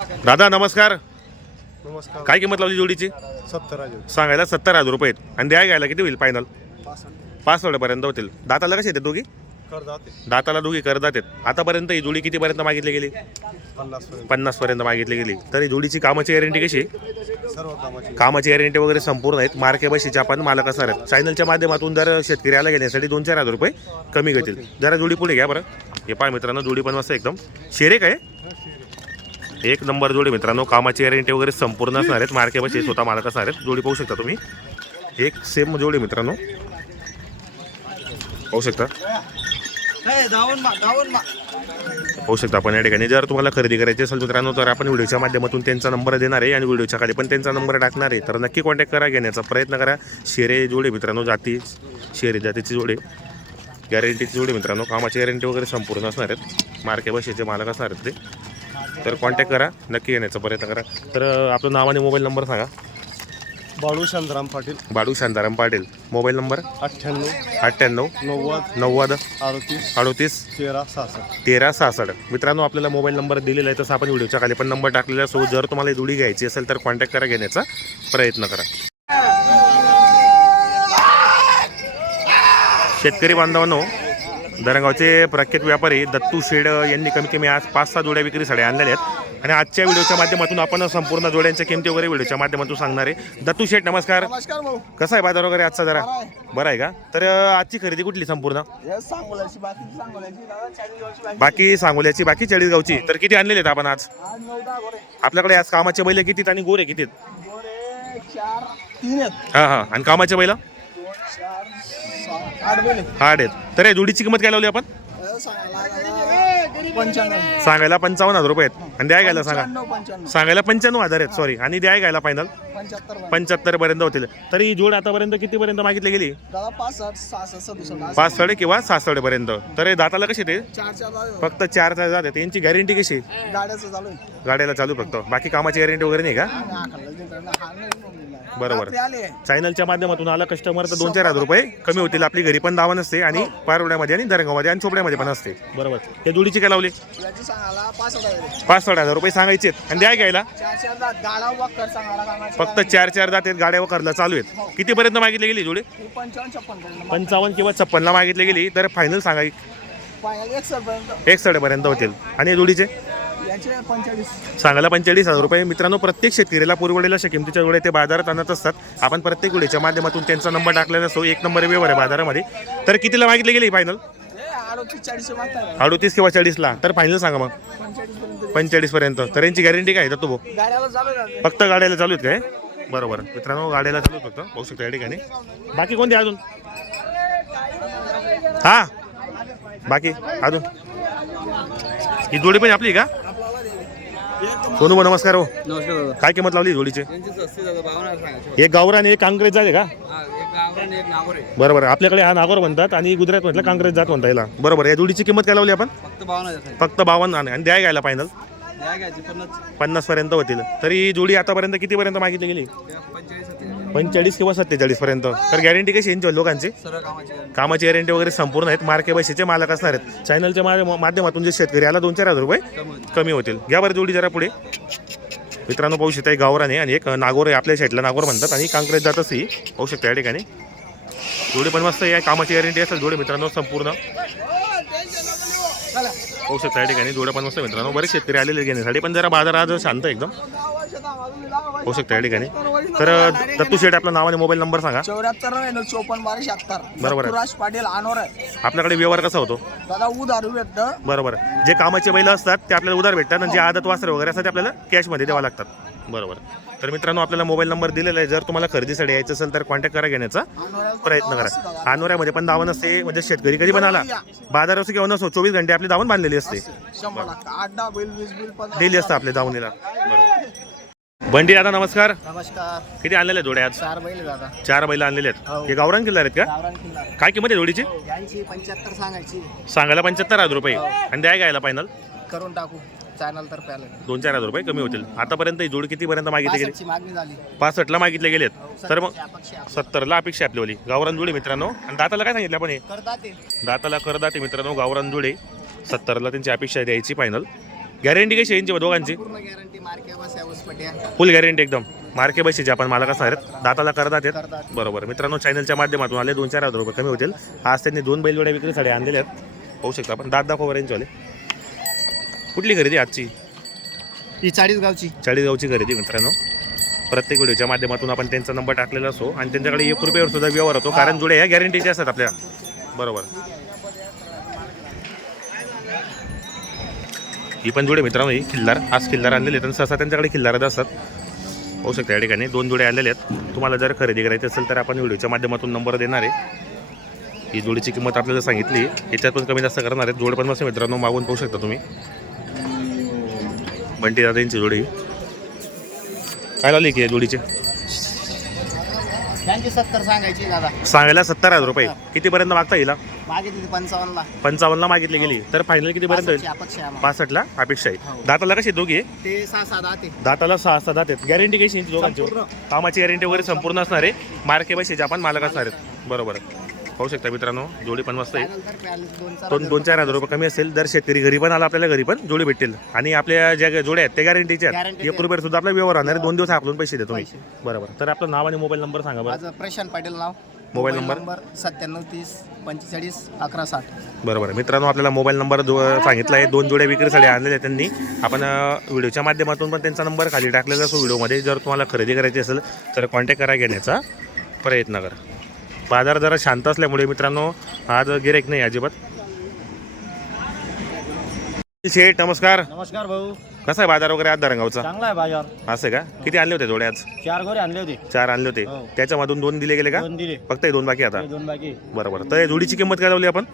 दादा नमस्कार. नमस्कार. काय किंमत लावली जोडीची? सत्तर हजार. सांगायला सत्तर हजार रुपये आहेत. आणि द्या घ्यायला किती होईल फायनल पाच पर्यंत होतील. दाताला कसे येते दोघी? कर दाताला दोघी आहेत आतापर्यंत ही जोडी कितीपर्यंत मागितली गेली? पन्नास पर्यंत मागितली गेली. तर ही जोडीची कामाची गॅरंटी कशी कामाची. गॅरंटी वगैरे संपूर्ण आहेत. मार्के बशीच्या आपण मालक असणार आहेत. चॅनलच्या माध्यमातून जर शेतकऱ्याला घेण्यासाठी दोन चार हजार रुपये कमी घेतील. जरा जोडी पुढे घ्या बरं. हे पाय मित्रांनो जोडी पण मस्त एकदम. शेरे काय एक नंबर जोडी मित्रांनो कामाची गॅरंटी वगैरे संपूर्ण असणार आहेत. मार्के स्वतः मालक असणार आहेत जोडी पाहू शकता तुम्ही. एक सेम जोडी मित्रांनो. पाहू शकता. पाहू शकता आपण या ठिकाणी. जर तुम्हाला खरेदी करायची असेल मित्रांनो तर आपण व्हिडिओच्या माध्यमातून त्यांचा नंबर देणार आहे आणि व्हिडिओच्या खाली पण त्यांचा नंबर टाकणार आहे. तर नक्की कॉन्टॅक्ट करा घेण्याचा प्रयत्न करा. शेरे जोडे मित्रांनो जाती शेरे जातीची जोडे. गॅरंटीची जोडे मित्रांनो कामाची गॅरंटी वगैरे संपूर्ण असणार आहेत. मार्के बसेचे मालक असणार आहेत ते. तर कॉन्टॅक्ट करा. नक्की घेण्याचा प्रयत्न करा. तर आपलं नाव आणि मोबाईल नंबर सांगा. बाळू शांताराम पाटील. बाडू शांताराम पाटील. Mobile number? अठ्ठ्याण्णव. अठ्ठ्याण्णव. नव्वद. नव्वद. अडतीस. अडोतीस. तेरा सहासष्ट. तेरा सहासष्ट. मित्रांनो आपल्याला मोबाईल नंबर दिलेला आहे तसं आपण व्हिडिओच्या खाली पण नंबर टाकलेला असो जर तुम्हाला जोडी घ्यायची असेल तर कॉन्टॅक्ट करा घेण्याचा प्रयत्न करा. शेतकरी बांधवांनो दरंगावचे प्रख्यात व्यापारी दत्तू शेड यांनी कमी कमी आज पाच सहा जोड्या विक्रीसाठी आणलेल्या आहेत. आणि आजच्या व्हिडिओच्या माध्यमातून आपण संपूर्ण जोड्यांच्या किमती वगैरे व्हिडिओच्या माध्यमातून सांगणार आहे. दत्तू शेठ नमस्कार. कसा आहे बाजार वगैरे आजचा जरा? बरं आहे. का? तर आजची खरेदी कुठली संपूर्ण? बाकी सांगोल्याची बाकी. बाकी सांगोल्याची बाकी चाळीस गावची तर किती आणलेले आहेत आपण आज? आपल्याकडे आज कामाचे बैल कितीत आणि गोरे कितीत? हा हा. आणि कामाचे बैल? आठ आहेत. तर या जोडीची किंमत काय लावली आपण? सांगायला पंचावन्न हजार रुपये आहेत. आणि द्या घ्यायला सांगा. सांगायला पंच्याण्णव हजार आहेत सॉरी आणि द्या घ्यायला फायनल पंच्याहत्तर पर्यंत होतील. तर ही जोड आतापर्यंत कितीपर्यंत मागितली गेली? पाच साडे किंवा सात साडे पर्यंत. तर हे दाताला कसे ते चार चार फक्त चार तास जातात यांची गॅरंटी कशी? गाड्याला चालू फक्त. बाकी कामाची गॅरंटी वगैरे नाही का? हा हा. बरोबर. आले चॅनलच्या माध्यमातून आला कस्टमर तर दोन चार हजार रुपये कमी होतील. आपली घरी पण दावा नसते आणि पारवड्यामध्ये आणि दरंगामध्ये आणि चोपड्यामध्ये पण असते. बरोबर. त्या जोडीची काय लावली? याची सांगायला पाच हजार पाच साडे हजार रुपये सांगायचे. आणि द्या घ्यायला. चार चार दा- गाडा वाकर सांगायला कामाची फक्त चार चार जात आहेत गाड्या वखरला चालू आहेत. कितीपर्यंत मागितली गेली जोडी? ही पंचावन्न छप्पन पर्यंत पंचावन्न किंवा छप्पनला मागितली गेली तर फायनल सांगा. फायनल एक सर पर्यंत. एक साडेपर्यंत होतील. आणि जोडीचे? सांगायला पंचेचाळीस हजार रुपये. मित्रांनो प्रत्येक शेतकऱ्याला पुरवडेल अशा किमतीच्या जोड्या ते बाजारात आणत असतात. आपण प्रत्येक जोडीच्या माध्यमातून त्यांचा नंबर टाकलेला असतो. एक नंबर व्यवहार आहे बाजारामध्ये. तर कितीला मागितली गेली फायनल अडतीस किंवा चाळीसला. तर फायनल सांगा मग. पंचेचाळीस पर्यंत. तर यांची गॅरंटी काय तो फक्त गाड्याला चालू आहेत काय? बरोबर. मित्रांनो गाड्याला चालू फक्त. पाहू शकता या ठिकाणी. बाकी कोणते अजून? हा. बाकी अजून? ही जोडी पण आपली का? सोनू भाऊ, नमस्कार हो. नमस्कार दादा. काय किंमत लावली जोडीचे सस्ती दादा बावन्न सांगायचे एक गावरान एक काँग्रेस जाते का? हा एक गावरान एक बरोबर आपल्याकडे हा नागोर म्हणतात आणि गुजरात म्हटलं काँग्रेस जात म्हणता याला. बरोबर या जोडीची किंमत काय लावली आपण? फक्त बावन्न हजार फक्त बावन्न आणि आणि द्याय घ्यायला फायनल द्या घ्यायची पन्नास पन्नास. पर्यंत होतील. तरी ही जोडी आतापर्यंत कितीपर्यंत मागितली गेली? पंचेचाळीस पंचेचाळीस किंवा सत्तेचाळीस पर्यंत. तर गॅरंटी कशी यांची लोकांची? कामाची गॅरंटी वगैरे संपूर्ण आहेत. मार्के पैशाचे मालक असणार आहेत. चॅनलच्या माध्यमातून जे शेतकरी आला दोन चार हजार रुपये कमी होतील. घ्या बरं जोडी जरा पुढे. मित्रांनो पाहू शकता एक गावराने आणि एक नागोर आहे आपल्या साईडला नागोर म्हणतात आणि काँग्रेस जात असे पाहू शकता या ठिकाणी. जोडी पण मस्त या कामाची गॅरंटी असेल जोडी मित्रांनो संपूर्ण. पाहू शकता या ठिकाणी जोड्या पण मस्त मित्रांनो. बरेच शेतकरी आलेले घेण्यासाठी. पण जरा बाजार आज शांत एकदम. पाहू शकता या ठिकाणी. तर दत्तू शेठ आपलं नाव आणि मोबाईल नंबर सांगा. चौऱ्याहत्तर नव्याण्णव चोपन्न बारा शहात्तर. बरोबर आहे. सुराज पाटील अनोर आहे. आपल्याकडे व्यवहार कसा होतो? दादा उदारू भेटतं. बरोबर जे कामाचे बैल असतात ते आपल्याला उधार भेटतात आणि जे आदत वासरे वगैरे असतात ते आपल्याला कॅशमध्ये द्यावं लागतात. बरोबर तर मित्रांनो आपल्याला मोबाईल नंबर दिलेला आहे. जर तुम्हाला खरेदीसाठी यायचं असेल तर कॉन्टॅक्ट करा घेण्याचा प्रयत्न करा. अनोऱ्यामध्ये पण दावण असते म्हणजे शेतकरी कधी पण आला बाजार असो किंवा नसो चोवीस घंटे आपली दावण बांधलेली असते. शंभर लाख. आठ दहा बिल वीस बिल पंधरा डेली असतं आपल्या दावणीला. बंडी दादा नमस्कार. नमस्कार. किती आणलेले जोड्या आज? चार बैल दादा चार बैल आणलेले आहेत. हे. गावरान किल्ला आहेत का? गावरान किल्ला काय किंमत आहे जोडीची? यांची पंच्याहत्तर सांगायची. सांगायला पंच्याहत्तर हजार रुपये. आणि द्या घ्यायला फायनल करून टाकू. चॅनल तर प्याले दोन चार हजार रुपये कमी होतील. आतापर्यंत ही जोडी कितीपर्यंत मागितली गेली? पासष्टची मागणी झाली. पासष्टला मागितले गेलेत तर मग अपेक्षा सत्तरला अपेक्षा आहे आपलीवाली गावरान जुळे मित्रांनो. आणि दाताला काय सांगितलं आपण हे? करतात ते दाताला करदाते मित्रांनो. गावरान जुळे सत्तरला त्यांची अपेक्षा द्यायची फायनल गॅरंटी कशी यांची दोघांची? पूर्ण गॅरंटी मार्के बस आहे उसपट्या फुल गॅरंटी एकदम. मार्के बशीचे आपण मालक असणार आहेत. दाताला करतात आहेत. बरोबर. मित्रांनो चॅनलच्या माध्यमातून आले दोन चार हजार रुपये कमी होतील. आज त्यांनी दोन बैलजोड्या विक्रीसाठी आणलेले आहेत. पाहू शकता आपण. दात दाखवा यांच्यावाले कुठली खरेदी आजची? ही चाळीस गावची चाळीसगावची खरेदी मित्रांनो. प्रत्येक व्हिडिओच्या माध्यमातून आपण त्यांचा नंबर टाकलेला असतो. आणि त्यांच्याकडे एक रुपयावर सुद्धा व्यवहार होतो. कारण जोड्या ह्या गॅरंटीचे असतात आपल्या. बरोबर. ही पण जोडे मित्रांनो ही खिल्लार आज खिल्लार आणलेले आहेत आणि सहसा त्यांच्याकडे खिल्लारच असतात. होऊ शकता या ठिकाणी. दोन जोडे आलेले आहेत. तुम्हाला जर खरेदी करायची असेल तर आपण व्हिडिओच्या माध्यमातून नंबर देणार आहे. ही जोडीची किंमत आपल्याला सांगितली. याच्यात पण कमी जास्त करणार आहेत. जोड पण मस्त मित्रांनो मागून पाहू शकता तुम्ही. बंटी दादा यांची जोडी. काय लावली की जोडीचे? सत्तर सांगायची दादा. सांगायला सत्तर हजार रुपये. कितीपर्यंत मागता येईल मागितली पंचावन्नला. पंचावन्नला मागितली गेली. तर फायनल होईल? अपेक्षा आहे आम्हाला. पासष्टला? अपेक्षा आहे. हो. दाताला कशी दोघी? ते सहा दाताला सहा सहा दात आहेत. गॅरंटी कशी आहे दोघांची. कामाची गॅरंटी वगैरे संपूर्ण असणार आहे. मार्के बशीचे आपण मालक असणार आहेत. बरोबर. पाहू शकता मित्रांनो जोडी पण मस्त आहे. दोन चार दोन चार हजार रुपये कमी असेल दर शेतकरी घरी पण आला आपल्याला घरी पण जोडी भेटतील. आणि आपल्या ज्या जोड्या आहेत त्या गॅरंटीच्या एक रुपये सुद्धा आपला व्यवहार राहणार आहे. दोन दिवस आपण पैसे देतो बरोबर. तर आपलं नाव आणि मोबाईल नंबर सांगा बरं. प्रशांत पाटील नाव. Mobile number? सत्त्याण्णव तीस पंचेचाळीस अकरा साठ. बरोबर मित्रांनो आपल्याला मोबाईल नंबर दो सांगितला आहे दोन जोड्या विक्रीसाठी आणलेल्या आहेत त्यांनी. आपण व्हिडिओच्या माध्यमातून पण त्यांचा नंबर खाली टाकलेला असो व्हिडिओमध्ये. जर तुम्हाला खरेदी करायची असेल तर कॉन्टॅक्ट करा घेण्याचा प्रयत्न करा. बाजार जरा शांत असल्यामुळे मित्रांनो आज गिरेक नाही अजिबात. शेठ नमस्कार. नमस्कार भाऊ. कसा आहे बाजार वगैरे आज दरंगावचा चांगला आहे बाजार. असं आहे का? किती आणले होते जोडे आज? चार गोरे आणले होते. चार आणले होते. हो. त्याच्यामधून दोन दिले गेले का? दोन दिले. फक्त हे दोन बाकी आता. दोन बाकी बरोबर. तर या जोडीची किंमत काय लावली आपण?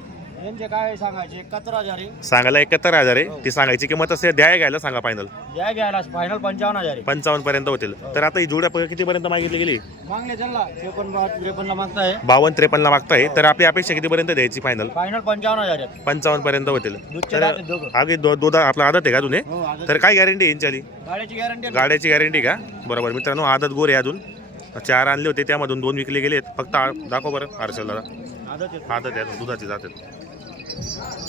यांचे काय सांगायचे? एकाहत्तर हजार. आहे सांगायला एकाहत्तर हजार. आहे ती सांगायची किंमत असते द्याय घ्यायला सांगा फायनल द्या घ्यायला फायनल पंचावन्न हजार. आहे पंचावन्न पर्यंत होतील. तर आता ही जोड्या प- कितीपर्यंत मागितली गेली? मागले त्यांना त्रेपन्न त्रेपन्नला मागताय. बावन्न त्रेपन्नला मागताय. तर आपली अपेक्षा कितीपर्यंत द्यायची फायनल फायनल पंचावन्न हजार. पंचावन्न पर्यंत होतील. दूधचे तर दोघं. आगे दो दोदा आपला आदत आहे का तुम्ही हो? आदत तर काय गॅरंटी यांची आली गाड्याची गॅरंटी गाड्याची गॅरंटी का? बरोबर. मित्रांनो आदत गोर आहे अजून. चार आणले होते त्यामधून दोन विकले गेलेत. फक्त आ- दाखव बरं हर्षल दादा. आदत आहे. आदत आहे अजून, दुधाची जाते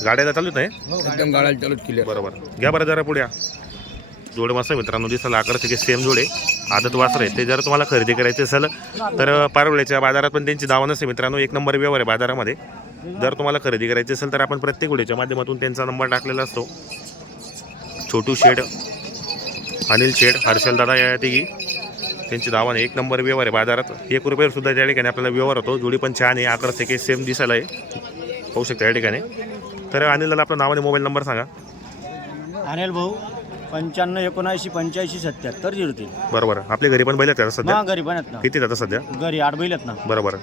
गाड्याला चालूच नाही एकदम गाड्याला चालूच केली बरोबर. घ्या बरं जरा पुढे या. जोडे मस्त आहे मित्रांनो दिसायला आकर्षक सेम जोडे. आदत वासर आहे. ते जर तुम्हाला खरेदी करायचे असेल तर पारवड्याच्या बाजारात पण त्यांची दावा नसते मित्रांनो. एक नंबर व्यवहार आहे बाजारामध्ये. जर तुम्हाला खरेदी करायची असेल तर आपण प्रत्येक व्हिडिओच्या माध्यमातून त्यांचा नंबर टाकलेला असतो. छोटू शेड अनिल शेड हर्षल दादा या तिघी. त्यांची दावा एक नंबर व्यवहार आहे बाजारात. एक रुपये सुद्धा त्या ठिकाणी आपल्याला व्यवहार होतो. जोडी पण छान आहे. आकर्षक आहे सेम दिसायला आहे. पाहू शकता या ठिकाणी. तर अनिल दादा आपलं नाव आणि मोबाईल नंबर सांगा. अनिल भाऊ पंच्याण्णव एकोणऐंशी पंच्याऐंशी सत्याहत्तर झिरो तीन. बरोबर. आपल्या घरी पण बैल आहेत आता सध्या? घरी पण आहेत ना. किती जातं सध्या? घरी आठ बैल आहेत ना. बरोबर.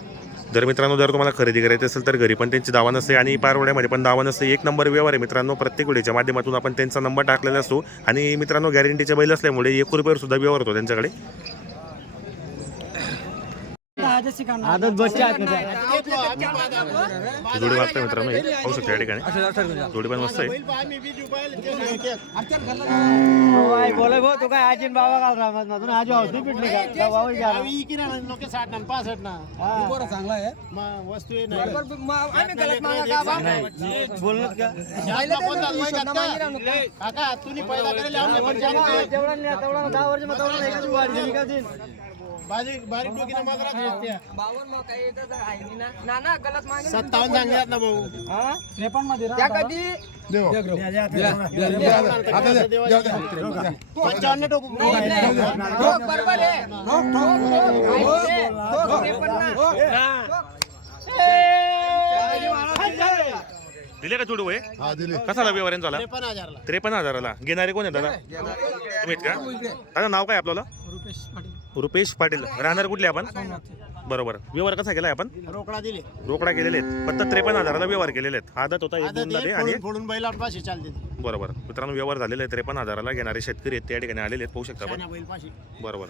जर मित्रांनो जर तुम्हाला खरेदी करायची असेल तर घरी पण त्यांची दावा नसते आणि पारवड्यामध्ये पण दावा नसते. एक नंबर व्यवहार आहे मित्रांनो प्रत्येक व्हिडिओच्या माध्यमातून आपण त्यांचा नंबर टाकलेला असतो. आणि मित्रांनो गॅरंटीचे बैल असल्यामुळे एक रुपयावर सुद्धा व्यवहार होतो त्यांच्याकडे. आदत बच्चे आहेत ना त्या. जोडी वागतं मित्रांनो हे पाहू शकता या ठिकाणी. जोडी पण मस्त आहे. बाई, बोलाय भाऊ तू काय आजीन बाबा घाल राहणार ना? तुला आजी होती पिटली का? का बाबा ना. नाही, बोललोच का तेवढा नाही, तेवढा दहा वर्ष मग तेवढा नाही का ती? सत्तावन्न सांगण्यात ना भाऊ. त्या कधी? पंचावन्न टोकू दिले का जोडी होय कसा व्यवहार झाला? त्रेपन्न हजारला. त्रेपन्न हजाराला. घेणारे कोण आहे दादा? का? दादा नाव काय आपल्याला रुपेश पाटील. राहणार कुठले आपण? बरोबर. व्यवहार कसा केलाय आपण? रोकडा दिले. रोकडा केलेले आहेत. फक्त त्रेपन्न हजाराला व्यवहार केलेले आहेत. आदत होता एक आणि फोडून पाचशे चालते बरोबर. मित्रांनो व्यवहार झालेले आहेत. त्रेपन्न हजाराला घेणारे शेतकरी आहेत. त्या ठिकाणी आलेले आहेत. पाहू शकता आपण. बैल पाचशे. बरोबर.